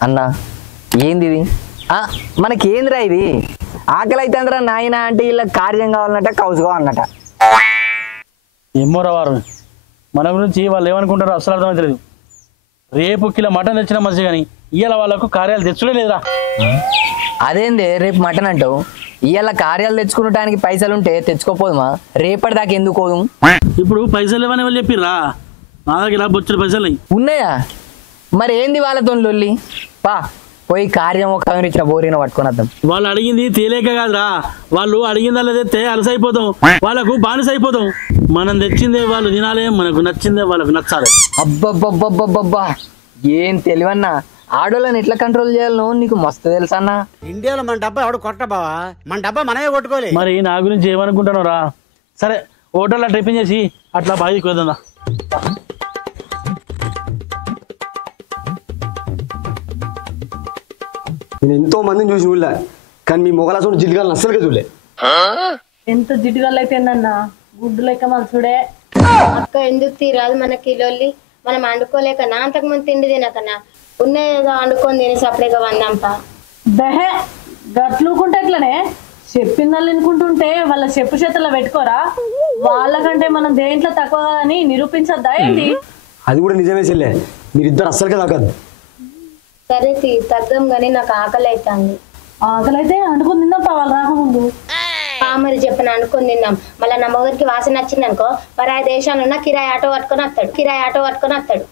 అన్న ఏంది ఇది మనకేందిరా ఇది ఆకలి అయితే అందరా నాయన అంటే ఇలా కార్యం కావాలన్నట కౌసు కావాలన్నట ఏమోరా వారు మన గురించి వాళ్ళు ఏమనుకుంటారో అసలు అర్థమవుతలేదు. రేపు కిలో మటన్ తెచ్చిన మంచి కానీ ఇవాళ వాళ్ళకు కార్యాలు తెచ్చుడే లేదురా. అదేంది రేపు మటన్ అంటావు? ఇవాళ కార్యాలు తెచ్చుకునటానికి పైసలుంటే తెచ్చుకోపోదుమా? రేపటి దాకా ఎందుకు పోదు? ఇప్పుడు పైసలు ఇవ్వని వాళ్ళు చెప్పిర్రా, నా దగ్గర బొచ్చుడు పైసలు ఉన్నాయా? మరి ఏంది వాళ్ళతో లొల్లి? పా పోయి కార్యం ఒక ఇచ్చిన బోరిన పట్టుకొని వద్దాం. వాళ్ళు అడిగింది తేలేక కాదురా, వాళ్ళు అడిగిందల్లా తెస్తే అలసైపోతాం, వాళ్ళకు బానిస అయిపోతాం. మనం తెచ్చిందే వాళ్ళు తినాలి, మనకు నచ్చిందే వాళ్ళకు నచ్చాలి. అబ్బబ్బబ్బబ్బబ్బబ్బా ఏం తెలివన్నా! ఆడోళ్ళని ఎట్లా కంట్రోల్ చేయాలనో నీకు మస్తు తెలుసా అన్న. ఇండియాలో మన డబ్బా ఎవడు కొట్ట బావా, మన డబ్బా మనమే కొట్టుకోవాలి. మరి నా గురించి ఏమనుకుంటాను రా? సరే హోటల్లో టిఫిన్ చేసి అట్లా బాయికి వెళ్దా. నేను ఎంతో మందిని చూసి చూడలే, కానీ మీ మొగలాసోడు జిల్గాలను అస్సలుగా చూడలే. ఎంత జిడ్డుగల్ అయిపోయిందన్న, గుడ్డు లెక్క మనసుడే. అక్క ఎందుకు తీరాదు మన కిలోల్లి? మనం వండుకోలేకనా అంతకుముందు తిండి తినకనా? ఉన్నదో వండుకొని తిని సపరేట్గా వందాంపా. దహే గట్లుకుంటే ఎట్లనే చెప్పిందని అనుకుంటుంటే వాళ్ళ చెప్పు చేతుల్లో పెట్టుకోరా? వాళ్ళకంటే మనం దేంట్లో తక్కువ అని నిరూపించద్దా ఏంటి? అది కూడా నిజమే చెల్లె, మీరిద్దరు అస్సలుగా తాకద్దు. సరే తగ్గం గానీ నాకు ఆకలి అవుతుంది. ఆకలి అయితే వండుకొని తిందాం వాళ్ళు రాకముందు. మరి చెప్పను అనుకుని తిన్నాం. మళ్ళీ నా మొగరికి వాసన వచ్చింది అనుకో, పరాయి దేశాలు ఉన్న కిరాయి ఆటో పట్టుకొని వస్తాడు.